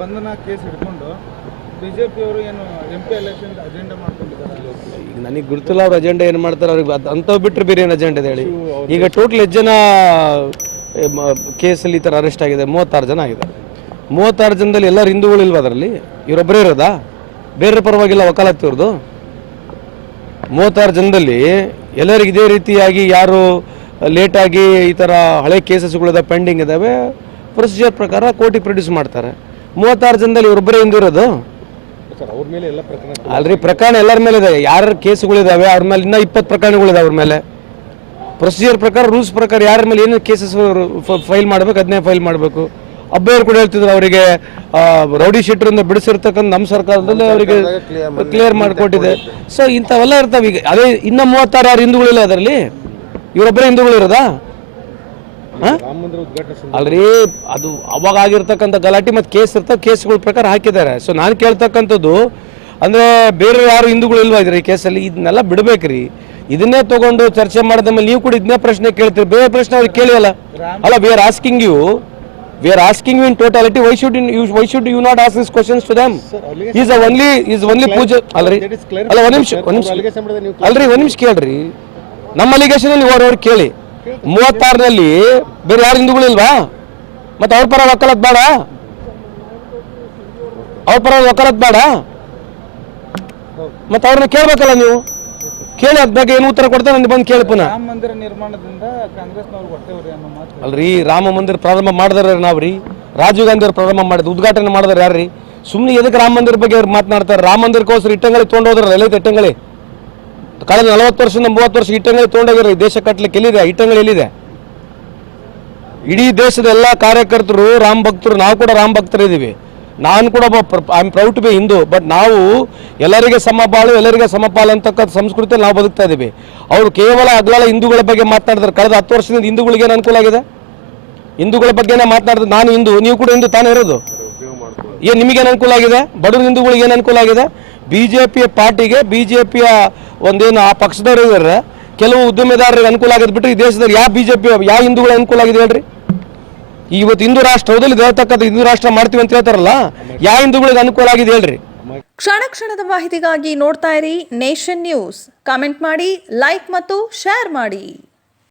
ಬಂಧನ ಕೇಸ್ ಹಿಡ್ಕೊಂಡು ಬಿಜೆಪಿಯವರು ಏನು ಎಂ ಪಿ ಎಲೆಕ್ಷನ್ ಅಜೆಂಡಾ ಮಾಡ್ಕೊಂಡಿದ್ದಾರೆ? ಈಗ ನನಗೆ ಗುರುತಿಲ್ಲ ಅವ್ರ ಅಜೆಂಡಾ ಏನು ಮಾಡ್ತಾರೆ ಅವ್ರಿಗೆ ಅದು ಅಂಥವು ಬಿಟ್ಟರೆ ಬೇರೆ ಏನು ಅಜೆಂಡಾ ಇದೆ ಹೇಳಿ? ಈಗ ಟೋಟಲ್ ಎಷ್ಟು ಜನ ಕೇಸಲ್ಲಿ ಈ ಥರ ಅರೆಸ್ಟ್ ಆಗಿದೆ? ಮೂವತ್ತಾರು ಜನ ಆಗಿದ್ದಾರೆ. ಮೂವತ್ತಾರು ಜನದಲ್ಲಿ ಎಲ್ಲರೂ ಹಿಂದೂಗಳು ಇಲ್ವಾ ಅದರಲ್ಲಿ? ಇವರೊಬ್ಬರೇ ಇರೋದಾ? ಬೇರೆ ಪರವಾಗಿಲ್ಲ ವಕಾಲತ್ತು ಇವ್ರದ್ದು ಮೂವತ್ತಾರು ಜನದಲ್ಲಿ ಎಲ್ಲರಿಗೆ ಇದೇ ರೀತಿಯಾಗಿ ಯಾರು ಲೇಟಾಗಿ ಈ ಥರ ಹಳೆ ಕೇಸಸ್ಗಳಿದೆ ಪೆಂಡಿಂಗ್ ಇದ್ದಾವೆ ಪ್ರೊಸೀಜರ್ ಪ್ರಕಾರ ಕೋರ್ಟಿಗೆ ಪ್ರೊಡ್ಯೂಸ್ ಮಾಡ್ತಾರೆ. ಮೂವತ್ತಾರು ಜನದಲ್ಲಿ ಇವರೊಬ್ಬರೇ ಹಿಂದೂ ಇರೋದು? ಸರ್ ಅವ್ರ ಮೇಲೆ ಎಲ್ಲ ಪ್ರಕರಣ ಅಲ್ರಿ ಪ್ರಕರಣ ಎಲ್ಲರ ಮೇಲೆ ಇದೆ. ಯಾರ ಕೇಸ್ಗಳಿದಾವೆ ಅವ್ರ ಮೇಲೆ ಇನ್ನೂ ಇಪ್ಪತ್ತು ಪ್ರಕರಣಗಳಿದಾವೆ ಅವ್ರ ಮೇಲೆ. ಪ್ರೊಸೀಜರ್ ಪ್ರಕಾರ ರೂಲ್ಸ್ ಪ್ರಕಾರ ಯಾರ ಮೇಲೆ ಏನು ಕೇಸಸ್ ಫೈಲ್ ಮಾಡಬೇಕು ಅದನ್ನೇ ಫೈಲ್ ಮಾಡಬೇಕು. ಅಬ್ಬಯ್ಯರು ಕೂಡ ಹೇಳ್ತಿದ್ರು ಅವರಿಗೆ ರೌಡಿ ಶೀಟ್ರಿಂದ ಬಿಡಿಸಿರ್ತಕ್ಕಂಥ ನಮ್ಮ ಸರ್ಕಾರದಲ್ಲಿ ಅವರಿಗೆ ಕ್ಲಿಯರ್ ಮಾಡಿಕೊಟ್ಟಿದೆ. ಸೊ ಇಂಥವೆಲ್ಲ ಇರ್ತಾವೆ ಈಗ. ಅದೇ ಇನ್ನೂ ಮೂವತ್ತಾರು ಯಾರು ಹಿಂದೂಗಳಿಲ್ಲ ಅದರಲ್ಲಿ ಇವರೊಬ್ಬರೇ ಹಿಂದೂಗಳಿರೋದಾ ಹಾಂ ರಾಮ ಮಂದಿರ ಉದ್ಘಾಟನೆ ಸಂದರ್ಭ ಅಲ್ರಿ ಅದು ಅವಾಗ ಆಗಿರ್ತಕ್ಕಂಥ ಗಲಾಟೆ ಮತ್ತು ಕೇಸ್ ಇರ್ತಾವೆ ಕೇಸ್ಗಳ ಪ್ರಕಾರ ಹಾಕಿದ್ದಾರೆ. ಸೊ ನಾನು ಕೇಳ್ತಕ್ಕಂಥದ್ದು ಅಂದರೆ ಬೇರೆ ಯಾರು ಹಿಂದೂಗಳು ಇಲ್ವಾ ಇದ್ರಿ ಈ ಕೇಸಲ್ಲಿ? ಇದನ್ನೆಲ್ಲ ಬಿಡ್ಬೇಕ್ರಿ. ಇದನ್ನೇ ತಗೊಂಡು ಚರ್ಚೆ ಮಾಡಿದ ಮೇಲೆ ನೀವು ಕೂಡ ಇದನ್ನೇ ಪ್ರಶ್ನೆ ಕೇಳ್ತೀರಿ. ಬೇರೆ ಪ್ರಶ್ನೆ ಅವ್ರಿಗೆ ಕೇಳಿಯಲ್ಲ. ಅಲ್ಲ we are asking you we are asking you in totality why should you why should you not ask this questions to them is only is only ಪೂಜೆ ಅಲ್ರಿ. ಅಲ್ಲ ಒಂದು ನಿಮಿಷ ಒಂದ್ ನಿಮಿಷ. ಅಲ್ರಿ ಒಂದು ನಿಮಿಷ ಕೇಳ್ರಿ. ನಮ್ಮ ಅಲಿಗೇಷನ್ ನೀವು ಅವ್ರವ್ರು ಕೇಳಿ. ಮೂವತ್ತಾರರಲ್ಲಿ ಬೇರೆ ಯಾರು ಹಿಂದೂಗಳಿಲ್ವಾ ಮತ್ತೆ ಅವ್ರ ಪರ ಒಕ್ಕಲತ್ ಬೇಡ? ಅವ್ರ ಪರ ಒಕ್ಕಲತ್ ಬೇಡ? ಮತ್ತೆ ಅವ್ರನ್ನ ಕೇಳ್ಬೇಕಲ್ಲ ನೀವು? ಕೇಳಿ ಅದ್ ಬಗ್ಗೆ ಏನು ಉತ್ತರ ಕೊಡ್ತಾರೆ ನನಗೆ ಬಂದು ಕೇಳಿ ಪುನಃ. ರಾಮ ಮಂದಿರ ನಿರ್ಮಾಣದಿಂದ ಕಾಂಗ್ರೆಸ್ನವ್ರು ಹೊಟ್ಟೆವ್ರಿ ಅನ್ನೋ ಮಾತು. ಅಲ್ರಿ ರಾಮ ಮಂದಿರ ಪ್ರಾರಂಭ ಮಾಡಿದಾರೆ ನಾವು ರೀ ರಾಜೀವ್ ಗಾಂಧಿ ಅವ್ರು ಪ್ರಾರಂಭ ಮಾಡಿದ್ರು ಉದ್ಘಾಟನೆ ಮಾಡಿದಾರೆ ಯಾರ್ರಿ? ಸುಮ್ಮನೆ ಎದಕ್ಕೆ ರಾಮ ಮಂದಿರ ಬಗ್ಗೆ ಅವ್ರು ಮಾತನಾಡ್ತಾರೆ? ರಾಮ ಮಂದಿರಕ್ಕೋಸ್ಕರ ಇಟ್ಟಂಗಳಿ ತೊಗೊಂಡೋದ್ರಲ್ಲ ಎಲ್ಲೈತೆ ಎಲ್ಲ ಇಟ್ಟಂಗಳಿ. ಕಳೆದ ನಲವತ್ತು ವರ್ಷದಿಂದ ಮೂವತ್ತು ವರ್ಷ ಇಟ್ಟಂಗಳಿ ತೊಗೊಂಡೋಗಿರೋ ದೇಶ ಕಟ್ಟಲಿಕ್ಕೆ ಎಲ್ಲಿದೆ? ಇಟ್ಟಂಗಳಿ ಎಲ್ಲಿದೆ? ಇಡೀ ದೇಶದ ಎಲ್ಲ ಕಾರ್ಯಕರ್ತರು, ರಾಮ ಭಕ್ತರು, ನಾವು ಕೂಡ ರಾಮ ಭಕ್ತರಿದ್ದೀವಿ ನಾನು ಕೂಡ I am proud to be Hindu, but ನಾವು ಎಲ್ಲರಿಗೆ ಸಮಬಾಳು ಎಲ್ಲರಿಗೆ ಸಮಪಾಲು ಅಂತಕ್ಕಂಥ ಸಂಸ್ಕೃತಿಯಲ್ಲಿ ನಾವು ಬದುಕ್ತಾ ಇದ್ದೀವಿ ಅವರು ಕೇವಲ ಅಗ್ಲಾಲ ಹಿಂದೂಗಳ ಬಗ್ಗೆ ಮಾತನಾಡಿದ್ರು ಕಳೆದ ಹತ್ತು ವರ್ಷದಿಂದ ಹಿಂದೂಗಳಿಗೆ ಏನು ಅನುಕೂಲ ಆಗಿದೆ? ಹಿಂದೂಗಳ ಬಗ್ಗೆನೇ ಮಾತನಾಡಿದ್ರು ನಾನು ಹಿಂದೂ, ನೀವು ಕೂಡ ಹಿಂದೂ, ತಾನೇ ಇರೋದು? ಏನು ನಿಮಗೇನು ಅನುಕೂಲ ಆಗಿದೆ? ಬಡವ್ರ ಹಿಂದೂಗಳಿಗೆ ಏನು ಅನುಕೂಲ ಆಗಿದೆ? ಬಿ ಜೆ ಪಿಯ ಪಾರ್ಟಿಗೆ ಬಿ ಜೆ ಒಂದೇನು ಆ ಪಕ್ಷದವರು ಇದ್ದಾರೆ ಕೆಲವು ಉದ್ಯಮೆದಾರರಿಗೆ ಅನುಕೂಲ ಆಗಿದೆ ಬಿಟ್ಟರೆ ಈ ದೇಶದಲ್ಲಿ ಯಾವ ಬಿ ಜೆ ಪಿ ಯಾವ ಹಿಂದೂಗಳ ಅನುಕೂಲ ಆಗಿದೆ ಹೇಳ್ರಿ? ಇವತ್ತು ಹಿಂದೂ ರಾಷ್ಟ್ರ ಹೌದಲ್ಲಿ ಹೇಳ್ತಕ್ಕಂಥ ಹಿಂದೂ ರಾಷ್ಟ್ರ ಮಾಡ್ತೀವಿ ಅಂತ ಹೇಳ್ತಾರಲ್ಲ ಯಾವ ಹಿಂದೂಗಳಿಗೆ ಅನುಕೂಲ ಆಗಿದೆ ಹೇಳ್ರಿ. ಕ್ಷಣ ಕ್ಷಣದ ಮಾಹಿತಿಗಾಗಿ ನೋಡ್ತಾ ಇರಿ ನೇಷನ್ ನ್ಯೂಸ್. ಕಾಮೆಂಟ್ ಮಾಡಿ, ಲೈಕ್ ಮತ್ತು ಶೇರ್ ಮಾಡಿ.